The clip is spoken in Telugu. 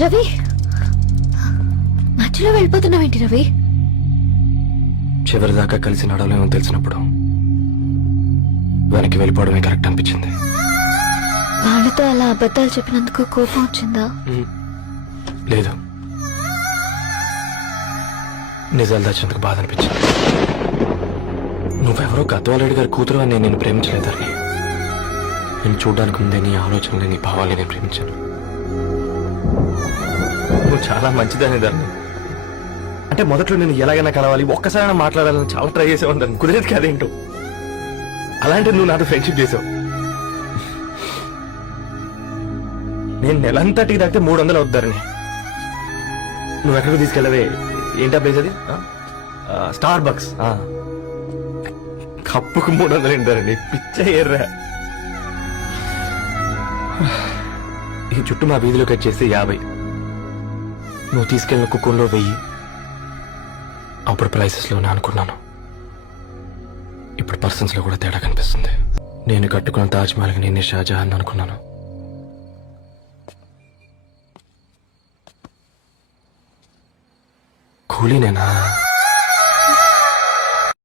రవి, మధ్యలో వెళ్ళిపోతున్నావేంటి రవి? చివరిదాకా కలిసి నడవలేమో తెలిసినప్పుడు వెనక్కి వెళ్ళిపోవడమే కరెక్ట్ అనిపించింది. వాళ్ళతో అలా అబద్ధాలు చెప్పినందుకు కోపం వచ్చిందా? లేదు, నిజాలు దాచినందుకు బాధ అనిపించింది. నువ్వెవరో గద్వాలరెడ్డి గారి కూతురు అని నేను ప్రేమించలేదని. నేను చూడడానికి ముందే నీ ఆలోచనలు, నీ భావాలని నేను ప్రేమించాను. నువ్వు చాలా మంచిదని దాన్ని. అంటే మొదట్లో నేను ఎలాగైనా కలవాలి, ఒక్కసారైనా మాట్లాడాలని చాలా ట్రై చేసేవాడిని. దాన్ని కుదిరేది కాదేంటో. అలాంటి నువ్వు నాతో ఫ్రెండ్షిప్ చేసావు. నేను నెలంతటికి తాగితే 300 అవుతారని. నువ్వు ఎక్కడికి తీసుకెళ్ళవే? ఏంటా ప్లేస్ అది? Star bucks. కప్పుకు 300 ఏంటారండి, పిచ్చ ఎర్రా. ఈ చుట్టూ మా వీధిలో కట్ చేస్తే 50. నువ్వు తీసుకెళ్ళిన కుక్కర్లో 1000. అప్పుడు ప్రైసెస్లోనే అనుకున్నాను. ఇప్పుడు పర్సన్స్లో కూడా తేడా కనిపిస్తుంది. నేను కట్టుకున్న తాజ్ మహల్కి నేనే షాజహాన్ అనుకున్నాను. కూలీనేనా?